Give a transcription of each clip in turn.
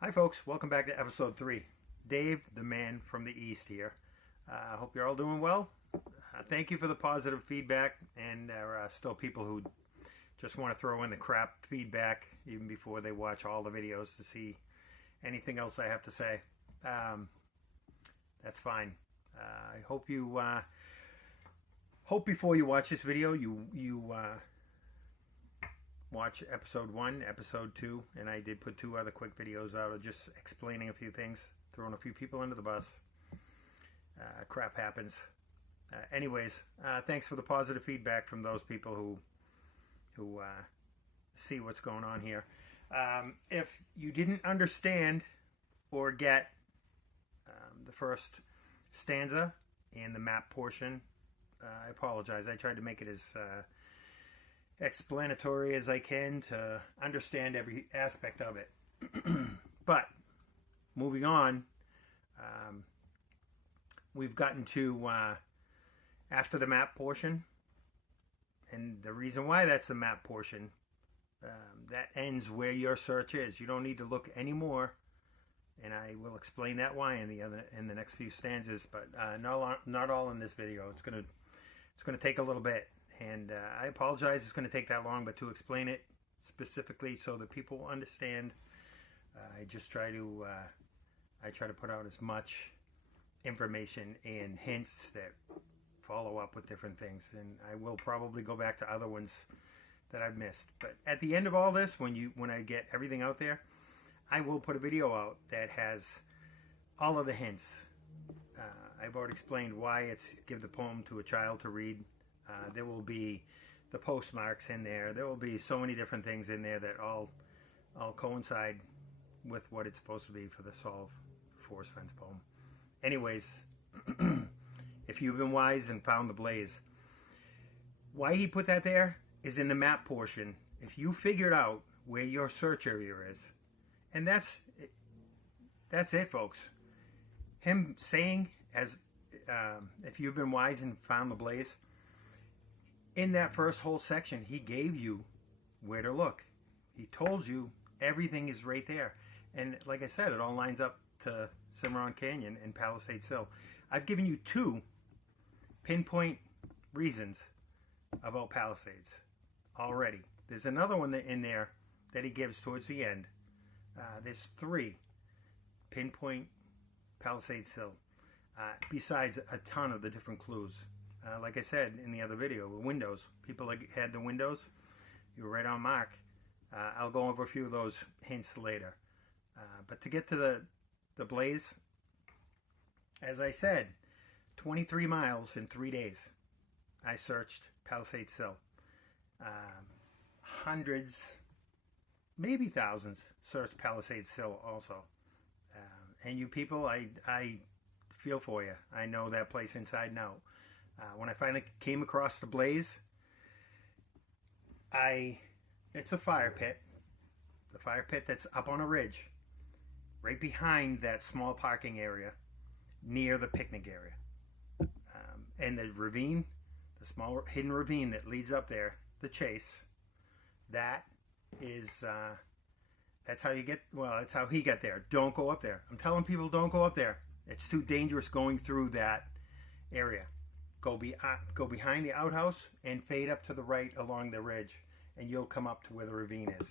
Hi, folks. Welcome back to episode 3. Dave, the man from the East, here. I hope you're all doing well. Thank you for the positive feedback, and there are still people who just want to throw in the crap feedback even before they watch all the videos to see anything else I have to say. That's fine. I hope before you watch this video, you watch episode 1, episode 2, and I did put 2 other quick videos out of just explaining a few things, throwing a few people under the bus. Crap happens. Anyways, thanks for the positive feedback from those people who see what's going on here. If you didn't understand or get the first stanza and the map portion, I apologize. I tried to make it as explanatory as I can to understand every aspect of it. But moving on, we've gotten to after the map portion, and the reason why that's the map portion, that ends where your search is. You don't need to look anymore, and I will explain that why in the next few stanzas, but not all in this video. It's gonna take a little bit. And I apologize it's going to take that long, but to explain it specifically so that people understand, I try to put out as much information and hints that follow up with different things. And I will probably go back to other ones that I've missed. But at the end of all this, when I get everything out there, I will put a video out that has all of the hints. I've already explained why it's give the poem to a child to read. There will be the postmarks in there. There will be so many different things in there that all coincide with what it's supposed to be for the solve Forrest Fenn's poem. Anyways, if you've been wise and found the blaze, why he put that there is in the map portion. If you figured out where your search area is, and that's it, folks. Him saying as if you've been wise and found the blaze. In that first whole section, he gave you where to look. He told you everything is right there. And like I said, it all lines up to Cimarron Canyon and Palisades Hill. I've given you 2 pinpoint reasons about Palisades already. There's another one in there that he gives towards the end. There's 3 pinpoint Palisades Hill, besides a ton of the different clues. Like I said in the other video, windows. People had the windows. You were right on mark. I'll go over a few of those hints later. But to get to the blaze, as I said, 23 miles in 3 days. I searched Palisades Hill. Hundreds, maybe thousands, searched Palisades Hill also. And you people, I feel for you. I know that place inside and out. When I finally came across the blaze, it's a fire pit. The fire pit that's up on a ridge, right behind that small parking area, near the picnic area. And the ravine, the small hidden ravine that leads up there, the chase, that's how you get, that's how he got there. Don't go up there. I'm telling people don't go up there. It's too dangerous going through that area. Go behind the outhouse and fade up to the right along the ridge, and you'll come up to where the ravine is.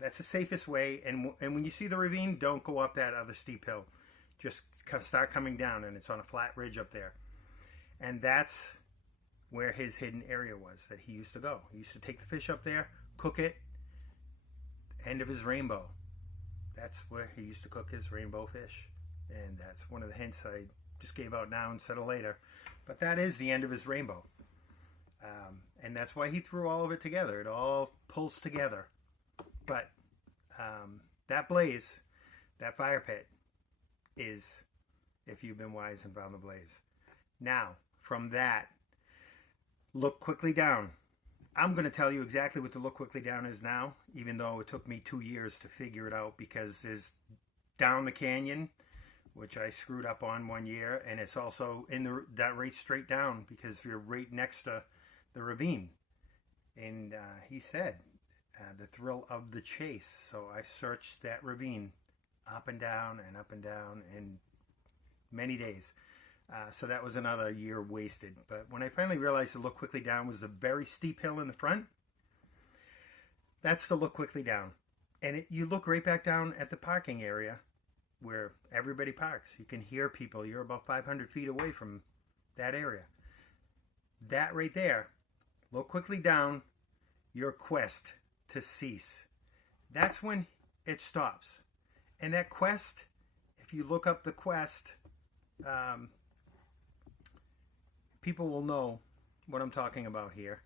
That's the safest way. And when you see the ravine, don't go up that other steep hill. Just start coming down, and it's on a flat ridge up there. And that's where his hidden area was that he used to go. He used to take the fish up there, cook it. End of his rainbow. That's where he used to cook his rainbow fish. And that's one of the hints I just gave out now instead of later. But that is the end of his rainbow. And that's why he threw all of it together. It all pulls together. But that blaze, that fire pit, is if you've been wise and found the blaze. Now, from that, look quickly down. I'm going to tell you exactly what the look quickly down is now, even though it took me 2 years to figure it out, because there's down the canyon, which I screwed up on 1 year, and it's also in that right straight down because you're right next to the ravine. And he said, the thrill of the chase. So I searched that ravine up and down and up and down in many days. So that was another year wasted. But when I finally realized to look quickly down was a very steep hill in the front, that's the look quickly down. And you look right back down at the parking area where everybody parks. You can hear people. You're about 500 feet away from that area. That right there, look quickly down, your quest to cease. That's when it stops. And that quest, if you look up the quest, people will know what I'm talking about here.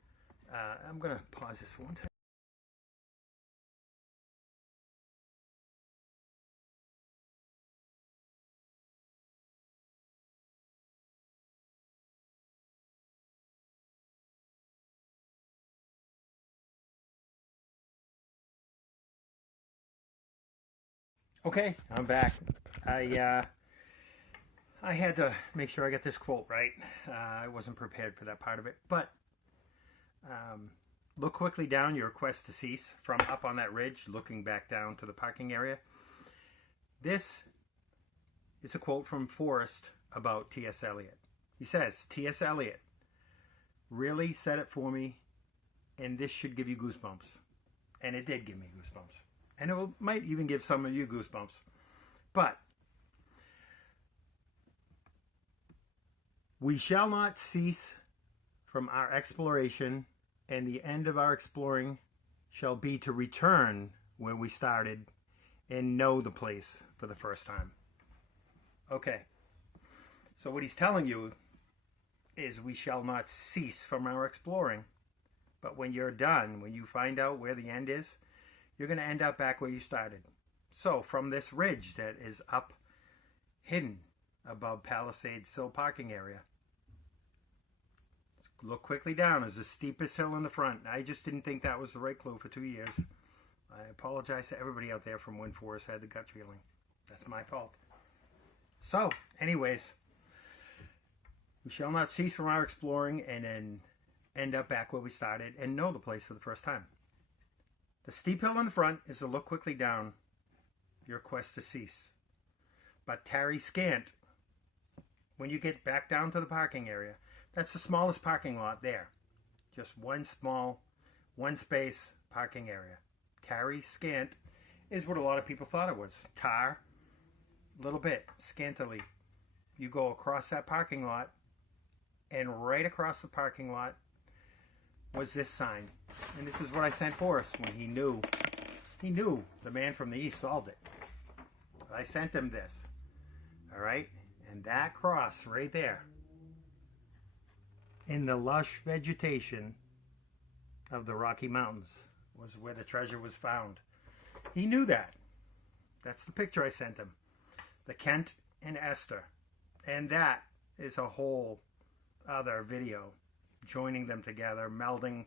I'm going to pause this for one second. Okay, I'm back. I had to make sure I got this quote right. I wasn't prepared for that part of it. But look quickly down, your quest to cease, from up on that ridge, looking back down to the parking area. This is a quote from Forrest about T.S. Eliot. He says, T.S. Eliot really said it for me, and this should give you goosebumps. And it did give me goosebumps. And it might even give some of you goosebumps. But we shall not cease from our exploration, and the end of our exploring shall be to return where we started and know the place for the first time. Okay. So what he's telling you is we shall not cease from our exploring. But when you're done, when you find out where the end is, you're going to end up back where you started. So from this ridge that is up, hidden above Palisades Hill parking area, look quickly down. It's the steepest hill in the front. I just didn't think that was the right clue for 2 years. I apologize to everybody out there from when Forrest had the gut feeling. That's my fault. So, anyways, we shall not cease from our exploring and then end up back where we started and know the place for the first time. The steep hill in the front is to look quickly down, your quest to cease. But tarry scant when you get back down to the parking area. That's the smallest parking lot there. Just one space parking area. Tarry scant is what a lot of people thought it was. Tar, little bit, scantily. You go across that parking lot, and right across the parking lot was this sign. And this is what I sent Forrest when he knew the man from the east solved it. I sent him this. All right? And that cross right there, in the lush vegetation of the Rocky Mountains, was where the treasure was found. He knew that. That's the picture I sent him. The Kent and Esther. And that is a whole other video, joining them together, melding.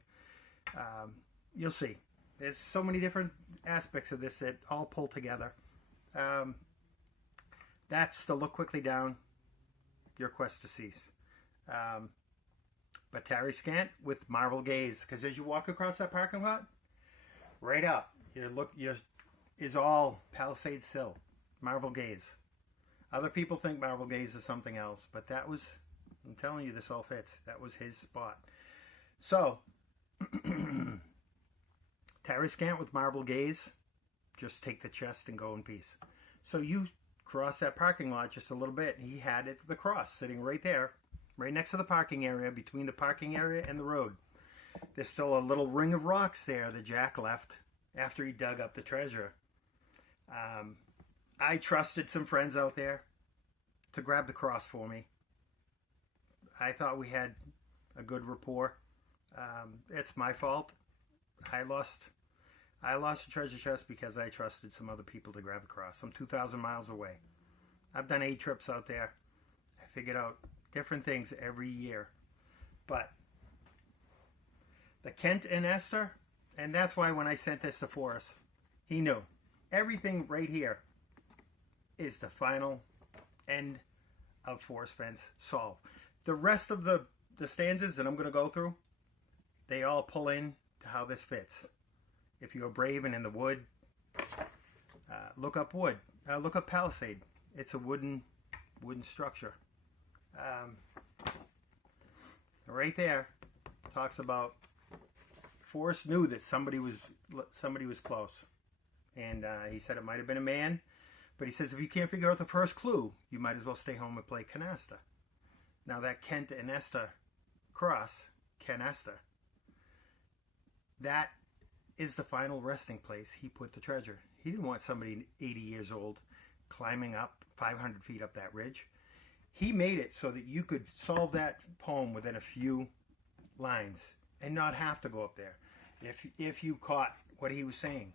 You'll see. There's so many different aspects of this that all pull together. That's the look quickly down, your quest to cease. But tarry scant with marvel gaze, because as you walk across that parking lot, right up, is all Palisades Hill, marvel gaze. Other people think marvel gaze is something else, but that was, I'm telling you, this all fits. That was his spot. So, tarry scant with marvel gaze, just take the chest and go in peace. So you cross that parking lot just a little bit, and he had it, the cross sitting right there, right next to the parking area, between the parking area and the road. There's still a little ring of rocks there that Jack left after he dug up the treasure. I trusted some friends out there to grab the cross for me. I thought we had a good rapport. It's my fault. I lost the treasure chest because I trusted some other people to grab the cross. I'm 2,000 miles away. I've done 8 trips out there. I figured out different things every year. But the Kent and Esther, and that's why when I sent this to Forrest, he knew. Everything right here is the final end of Forrest Fenn's solve. The rest of the stanzas that I'm going to go through, they all pull in to how this fits. If you're brave and in the wood, Look up wood. Look up palisade. It's a wooden structure. Right there talks about Forrest knew that somebody was close, and he said it might have been a man, but he says if you can't figure out the first clue, you might as well stay home and play canasta. Now that Kent and Esther cross, canasta, that is the final resting place he put the treasure. He didn't want somebody 80 years old climbing up 500 feet up that ridge. He made it so that you could solve that poem within a few lines and not have to go up there if you caught what he was saying.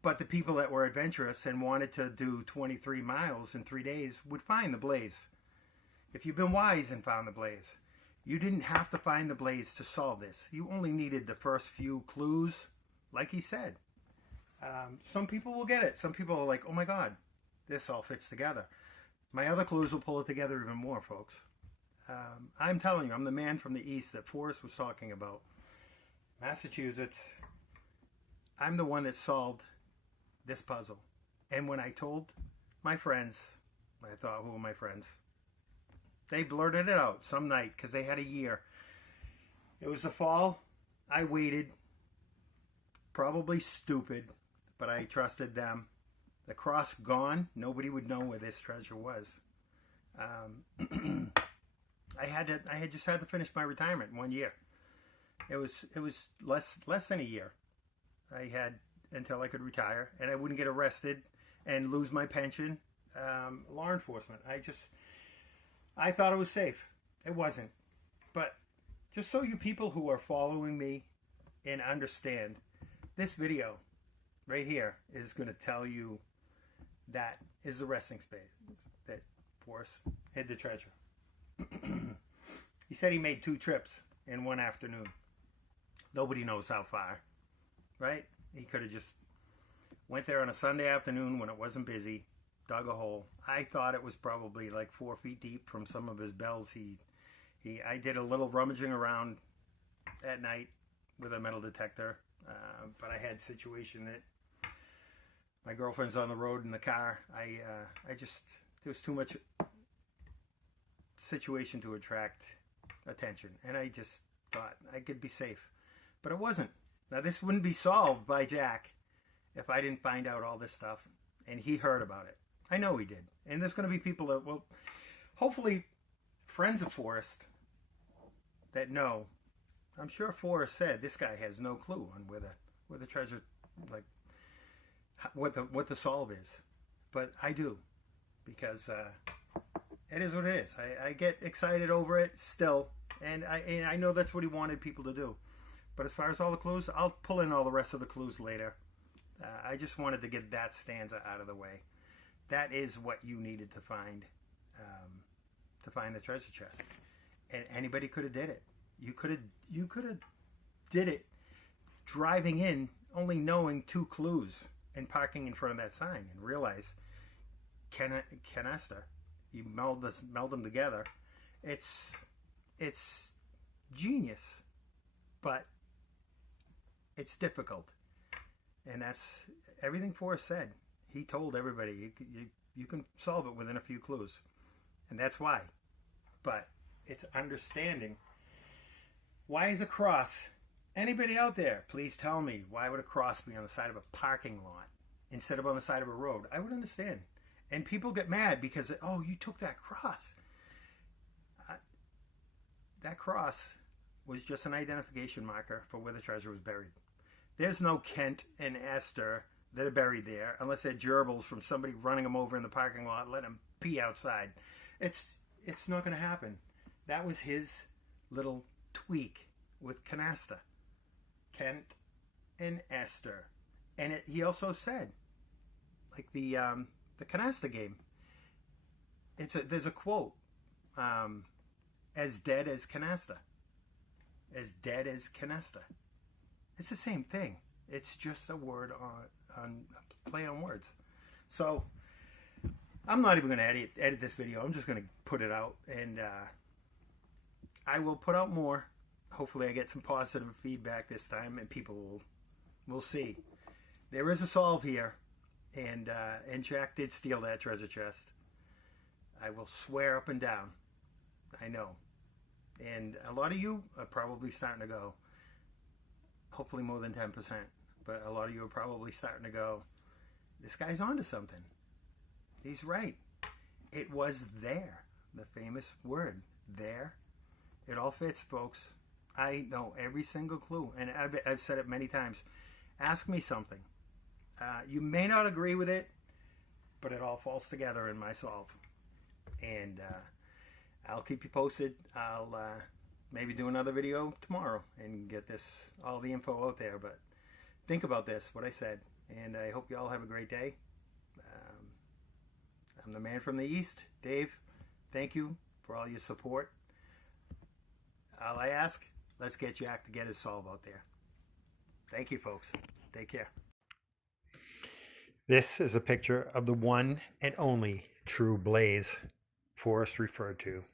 But the people that were adventurous and wanted to do 23 miles in 3 days would find the blaze. If you've been wise and found the blaze, you didn't have to find the blaze to solve this. You only needed the first few clues, like he said. Some people will get it. Some people are like, oh my God, this all fits together. My other clues will pull it together even more, folks. I'm telling you, I'm the man from the East that Forrest was talking about. Massachusetts. I'm the one that solved this puzzle. And when I told my friends, I thought, who are my friends? They blurted it out some night because they had a year. It was the fall. I waited. Probably stupid, but I trusted them. The cross gone, nobody would know where this treasure was. I had just had to finish my retirement in 1 year. It was less than a year. I had until I could retire, and I wouldn't get arrested and lose my pension. Law enforcement. I thought it was safe. It wasn't. But just so you people who are following me and understand, this video right here is going to tell you that is the resting space that Forrest hid the treasure. He said he made 2 trips in one afternoon. Nobody knows how far, right? He could have just went there on a Sunday afternoon when it wasn't busy, dug a hole. I thought it was probably like 4 feet deep from some of his bells. I did a little rummaging around at night with a metal detector, but I had a situation that my girlfriend's on the road in the car. There was too much situation to attract attention, and I just thought I could be safe, but it wasn't. Now this wouldn't be solved by Jack if I didn't find out all this stuff, and he heard about it. I know he did, and there's going to be people that will, hopefully, friends of Forrest that know. I'm sure Forrest said this guy has no clue on where the treasure, like what the solve is, but I do, because it is what it is. I get excited over it still, and I know that's what he wanted people to do. But as far as all the clues, I'll pull in all the rest of the clues later. I just wanted to get that stanza out of the way. That is what you needed to find the treasure chest, and anybody could have did it. You could have did it driving in, only knowing 2 clues and parking in front of that sign, and realize canasta. You meld them together. It's genius, but it's difficult, and that's everything Forrest said. He told everybody you can solve it within a few clues, and that's why. But it's understanding. Why is a cross? Anybody out there, please tell me, why would a cross be on the side of a parking lot instead of on the side of a road? I would understand. And people get mad because, oh, you took that cross. That cross was just an identification marker for where the treasure was buried. There's no Kent and Esther that are buried there, unless they're gerbils from somebody running them over in the parking lot and letting them pee outside. It's not going to happen. That was his little tweak with canasta. Kent and Esther. And he also said, like the canasta game, there's a quote, as dead as canasta. As dead as canasta. It's the same thing. It's just a word on a play on words. So I'm not even going to edit this video. I'm just going to put it out, and I will put out more. Hopefully I get some positive feedback this time, and people will see. There is a solve here, And Jack did steal that treasure chest. I will swear up and down. I know. And a lot of you are probably starting to go, hopefully more than 10%, but a lot of you are probably starting to go, this guy's onto something. He's right. It was there. The famous word, there. It all fits, folks. I know every single clue, and I've said it many times. Ask me something. You may not agree with it, but it all falls together in my solve. And I'll keep you posted. I'll maybe do another video tomorrow and get all the info out there. But think about this, what I said, and I hope you all have a great day. I'm the man from the East, Dave. Thank you for all your support. All I ask, let's get Jack to get his solve out there. Thank you, folks. Take care. This is a picture of the one and only true blaze Forrest referred to.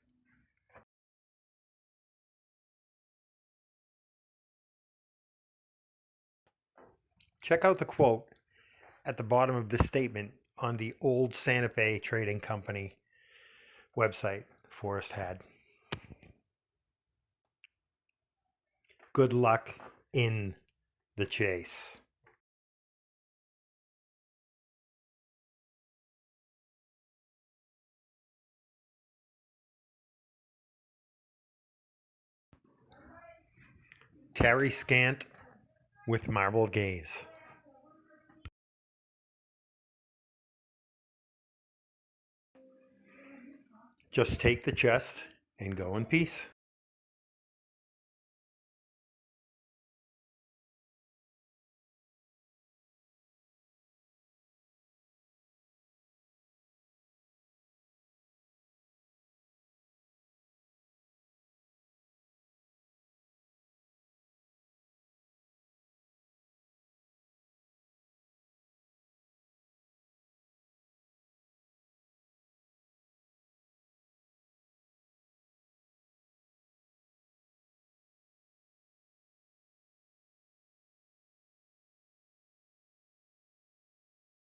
Check out the quote at the bottom of this statement on the old Santa Fe Trading Company website Forrest had. Good luck in the chase. Tarry scant with marble gaze. Just take the chest and go in peace.